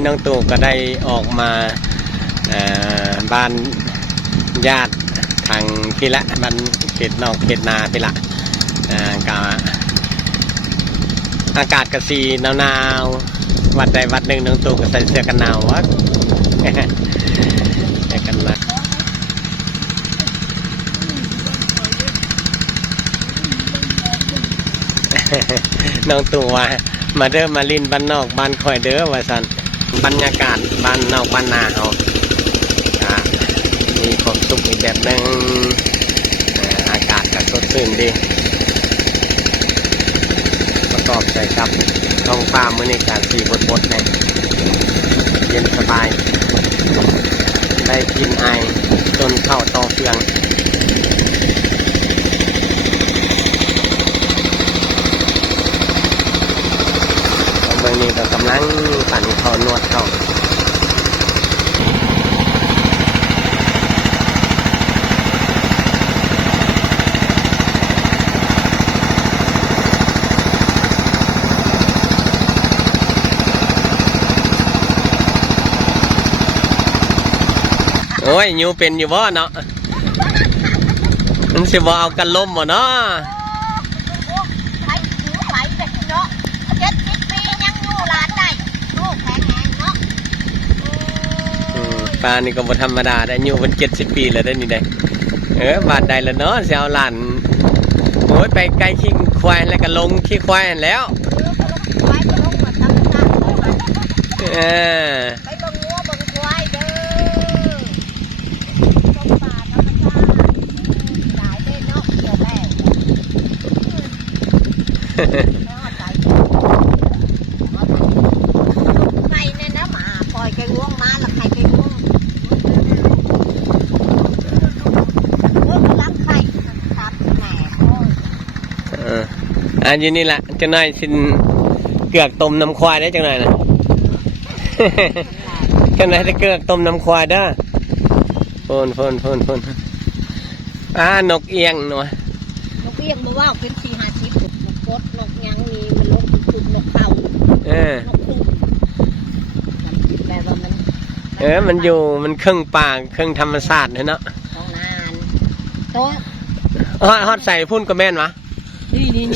น้องตู่ก็ได้ออกมาบ้านญาติทางพี่ละบ้านเขตนอกเขตนาพี่ละก็อากาศกระสีหนาววัดใดวัดหนึ่งน้องตู่ก็ใส่เสื้อกันหนาววะเสื้อกันหนาวน้องตู่ว่ามาเด้อมาลินบ้านนอกบ้านคอยเด้อว่าสันบรรยากาศบ้านนอกบ้านนาเขามีความสุขอีกแบบนึงอากาศก็สดชื่นดีประกอบใส่กับท้องฟ้ามื้อนี้การสีบดๆเนี่ยเย็นสบายได้กินไอจนเข้าต่อเฟืองเบื้องนี้ก็กำลังปั่นเขานวดเขาโอ้ยยูเป็นอยู่บ่เนาะมันสิบ่เอากันล้มบ่เนาะปลานี่ก็บ่ธรรมดาได้ยูเป็น70 ปีแล้วได้นี่ได้บาดใดแล้วเนาะสิเอาหลานโอ้ยไปไกลขี้ควายแล้วก็ลงขี้ควายแล้วไปบังงัวบังควายเด้อต้มปลาธรรมชาติหลายเด้เนาะเดี๋ยวแม่ไก่เนี่ยนะหมาปล่อยไก่ง่วงมาแล้วไข่ไก่ง่วงรับไข่ตัดแหน่อันนี้แหละจังหน่อยสิเกือกต้มน้ำควายได้จังหน่อยนะจังหน่อยจะเกือกต้มน้ำควายได้โฟนนกเอียงหน่อยนกเอียงมาว่าเป็น4-50นกกดนกยังมีมันลกตุ่มนกเข่านกตุ้มแบบว่ามันอยู่มันครึ่งป่าครึ่งธรรมชาติเนาะท้องนานโต๊ะฮอดใส่พุ่นก็แม่นวะ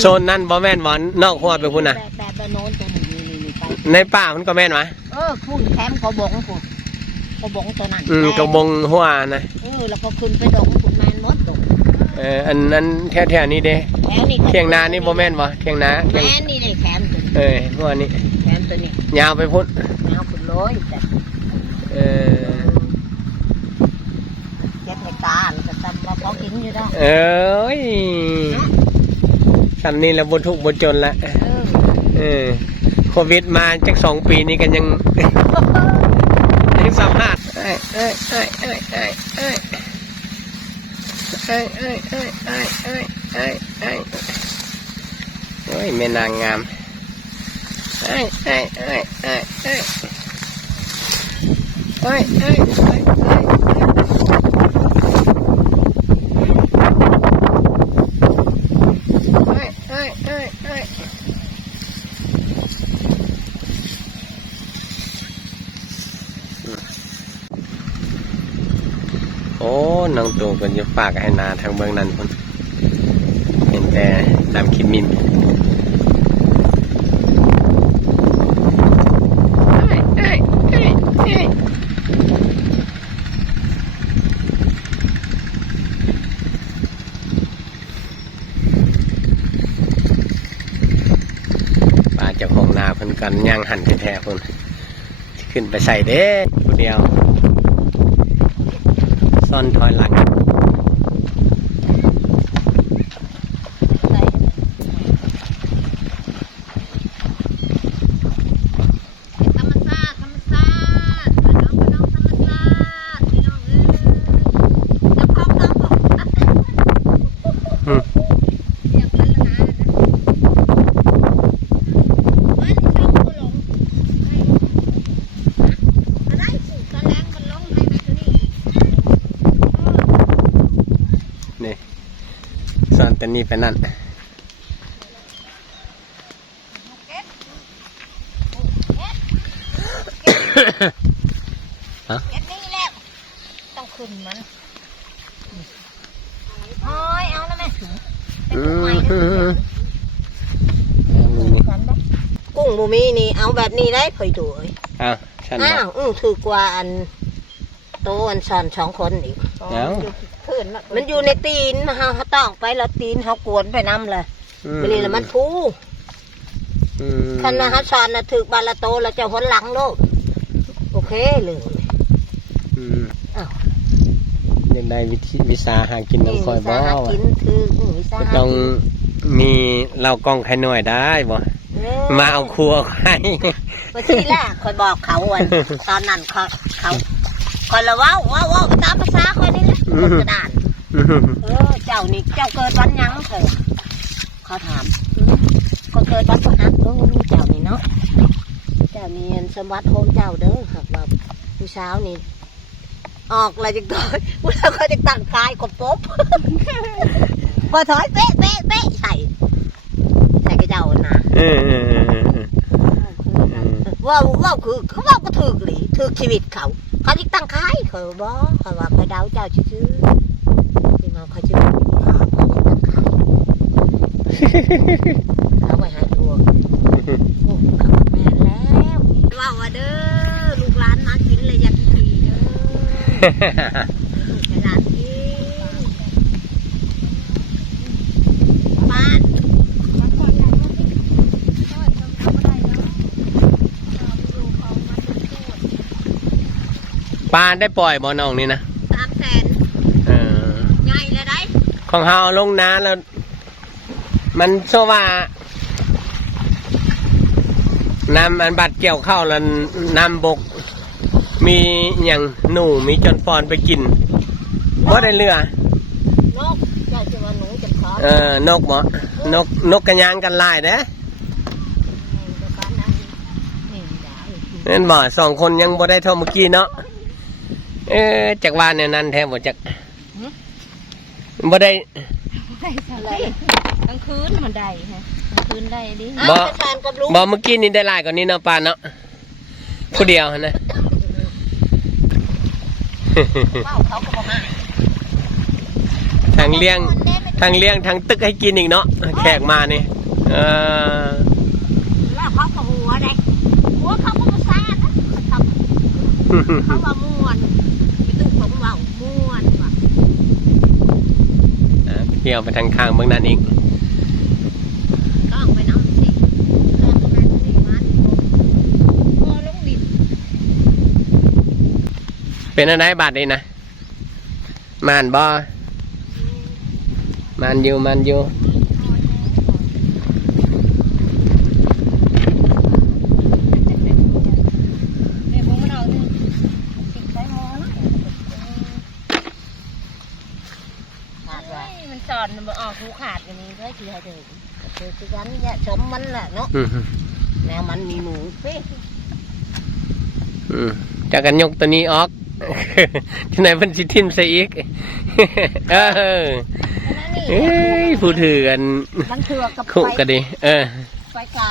โซนนั่นบ่แม่นวะนอกฮอดไปพุ่นน่ะแบบโน้นตัวนี้ในป่ามันก็แม่นวะพุ่นแคมกระบงพุ่นกระบงตัวนั้นกระบงหัวนะแล้วก็ขึ้นไปดงพุ่นแมนมดดงอันนั้นแถวนี้เด้เทียงนานี่บ่แม่นวะเทียงนาแม่นนี่ได้แคมตัวนี้หัวนี่แคมตัวนี้ยาวไปพุ่นยาวพุ่นร้อยแต่7 เฮกตาร์จะทำมาพอกินอยู่ได้ทำนี่แล้วบนทุกบนจนละโควิดมาจัก2 ปีนี้กันยังสามารถโอ้ยแม่นางงามโอ้น้องตู่กันจะฝากให้นาทางเมืองนั้นคนเห็นแต่ตามคิมมินปลาเจ้าของนาเพิ่นกันย่างหันแท้ๆคนขึ้นไปใส่เด้ผู้เดียวซ่อนถอยหลังซ่อนแต่นี่ไปนั่น เ เอ็ดนี่แล้วต้องขึ้นมันโอ้ยเอาแล้วแม่เป็นกุ้งใหม่กุ้งบูมีนี่เอาแบบนี้ได้เผยตัว อ้าวฉัน อ้าวถือกว่าอันโตอันสอน2 คนอีกมันอยู่ในตีนเขาต้องไปแล้วตีนเขากวนไปน้ำเลยวันนี้แล้วมันทูคันนะเขาสอนนะถือบาลาโตแล้วจะหันหลังโลกโอเคเลยอ้าวยังได้วิชาหากินน้ำคอยบ่กินคือวิชาต้องมีเรากล้องใครหน่อยได้บ่มาเอาครัวใครวันที่แรกคอยบอกเขาวันตอนนั้นเขาคอยละว้าวตามภาษาคอยนี่แหละกระดานเจ้านี่เจ้าเกิดวันยังเถอะเขาถามก็เกิดวันพฤหัสเจ้านี่เนาะเจ้านี่สมบัติโฮมเจ้าเด้อหักแบบผู้เช้านี่ออกอะไรจังตัวแล้วเขาจะตั้งกายกบป๊บพอถอยเป๊ะใส่กระเจ้าน่ะว่าคือเขาว่าก็ถือหรือถือชีวิตเขาจะตั้งคายเขาบอกเขาว่าเขาเดาเจ้าชื่อที่มาเขาชื่อเขาไปหาตัวโอ้เขาแม่แล้วว่าเด้อลูกหลานมากินเลยอยากกินเด้อลูกหลานกินบ้านปลาได้ปล่อยบ่อน้องนี่นะ300,000ใหญ่เลยได้ของเฮาลงน้ำแล้วมันโซว่าน้ำอันบัดเกี่ยวเข้าแล้วน้ำบกมีอย่างหนูมีจนฟอนไปกินบ่ได้เรือนกเจ้าชื่อว่าหนูจนฟอนนกบ่นกกระยางกันลายเด้นั่นบ่2 คนยังบ่ได้เท่าเมื่อกี้เนาะจากว่าเนี่ยนั่นแท้บ่จักบ่ได้กลางคืนมันได้ฮะกลางคืนได้ดิบ่เมื่อกี้นี่ได้หลายกว่านี้เนาะปานเนาะผู้เดียวนะทางเลี้ยงทางตึกให้กินอีกเนาะแขกมานี่แล้วเขาก็หัวได้หัวเขาก็มาซ่านะเขาว่าม่วนไปตึ้งผมว่าม่วนว่ะเที่ยวไปทางข้างเบื้องนั้นอีกต้องไปน้ำสิมันพอลงดินเป็นอะไรบาดนี่นะมานบ่มันอยู่สอนมันออกหูขาดอย่างนี้เพื่อที่ให้ถึงคือกันเนี่ยชมมันแหละเนาะแนวมันมีหมูจากกันยกตัวนี้ออกที่ไหนมันสิทิ่มใส่อีกผู้ถือกันขู่กันดิไปไกล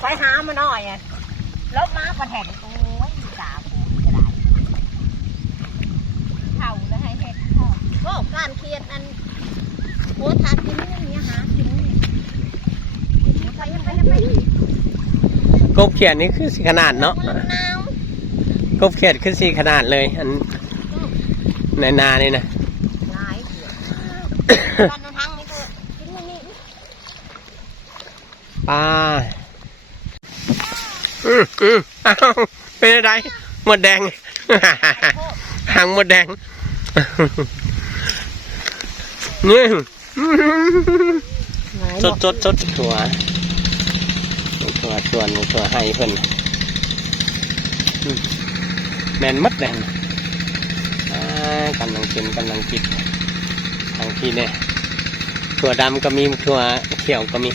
ไปหามาหน่อยอ่ะรถม้าประแทกโอ้ยตาผูกระดาษเข่าแล้วให้เห็ดก็การเครียดอันหัวทานกินนี่หากินไปกบเขียดนี่คือสีขนาดเนาะกบเขียดคือสีขนาดเลยอันในนานี่นะปลาเป็นอะไรหมดแดงหางหมดแดงนี่จดตัวให้เพิ่นแมนมัดแดงกำลังกินทางที่เนี่ยถั่วดำก็มีถั่วเขียวก็มี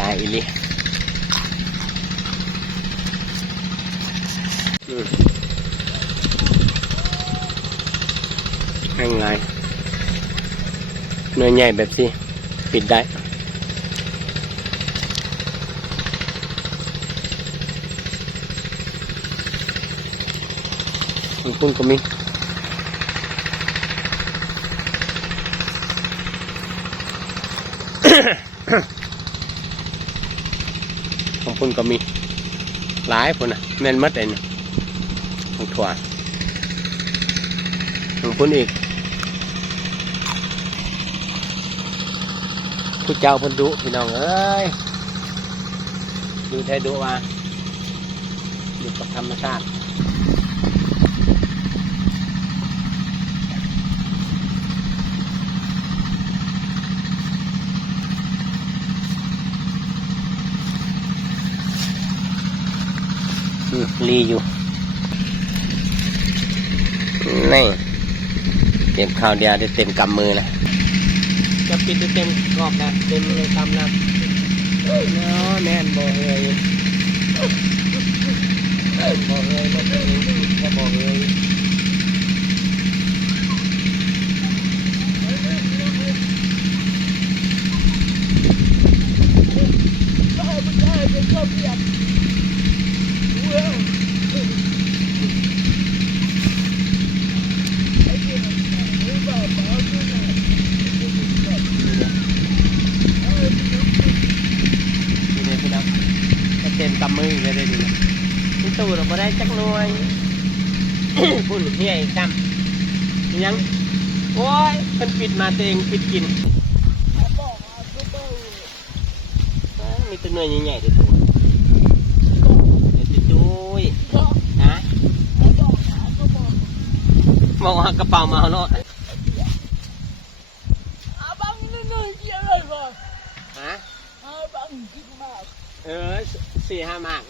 ลายอีลี ง่ายเนื้อใหญ่แบบสิปิดได้ของคุณก็มีของคุณก็มีหลายคนนะแม่นมัดเองของถั่วของคุณอีกผู้เจ้าเพิ่นดุพี่น้องเอ้ยดูไทยดุว่าอยู่กับธรรมชาติรีอยู่นี่เต็มข่าวเดียวได้เต็มกำมือนะจะปิดได้เต็มกรอบนะเต็มเลยกำนะเนาะแน่นบ่เลยบ่เลยบ่เลยจะบ่เลยเต็มกำมือเลยดูนี่ตู้เราไม่ได้จักหน่วยปุ่นเฮียอีกจำยังโอ้ยมันปิดมาเตงปิดกินมีตัวหน่วยใหญ่ๆเด็ดตัวเด็ดจุ้ยนะมองกระเป๋ามาเนาะฮะ4-5 หมาก